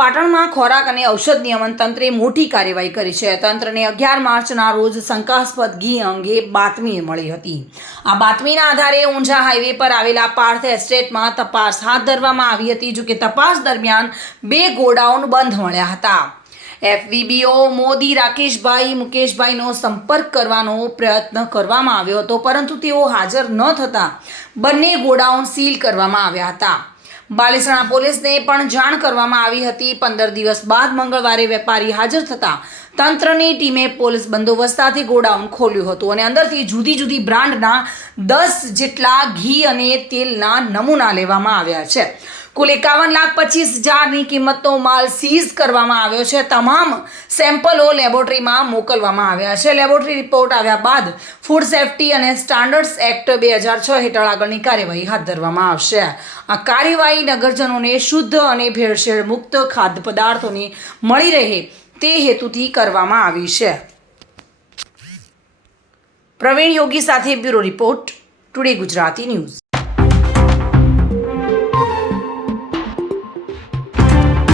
પાટણમાં ખોરાક અને ઔષધ નિયમન તંત્રે મોટી કાર્યવાહી કરી છે। તંત્રને 11 માર્ચના રોજ શંકાસ્પદ ઘી અંગે બાતમી મળી હતી। આ બાતમીના આધારે ઊંઝા હાઈવે પર આવેલા પાર્થ એસ્ટેટમાં તપાસ હાથ ધરવામાં આવી હતી। જો કે તપાસ દરમિયાન 2 ગોડાઉન બંધ મળ્યા હતા। FVBO મોદી રાકેશભાઈ મુકેશભાઈનો સંપર્ક કરવાનો પ્રયત્ન કરવામાં આવ્યો હતો, પરંતુ તેઓ હાજર ન થતાં બંને ગોડાઉન સીલ કરવામાં આવ્યા હતા। બાલેસણા પોલીસને પણ જાણ કરવામાં આવી હતી। 15 દિવસ બાદ મંગળવારે વેપારી હાજર થતા તંત્રની ટીમે પોલીસ બંદોબસ્ત સાથે ગોડાઉન ખોલ્યું હતું અને અંદરથી જુદી જુદી બ્રાન્ડના 10 જેટલા ઘી અને તેલના નમૂના લેવામાં આવ્યા છે। કુલ 51,25,000ની કિંમતનો માલ સીઝ કરવામાં આવ્યો છે। તમામ સેમ્પલો લેબોરેટરીમાં મોકલવામાં આવ્યા છે। લેબોરેટરી રિપોર્ટ આવ્યા બાદ ફૂડ સેફ્ટી અને સ્ટાન્ડર્ડ્સ એક્ટ 2006 હેઠળ આગળની કાર્યવાહી હાથ ધરવામાં આવશે। આ કાર્યવાહી નગરજનોને શુદ્ધ અને ભેળસેળ મુક્ત ખાદ્ય પદાર્થોની મળી રહે તે હેતુથી કરવામાં આવી છે। પ્રવીણ યોગી સાથે bureau report, today Gujarati news.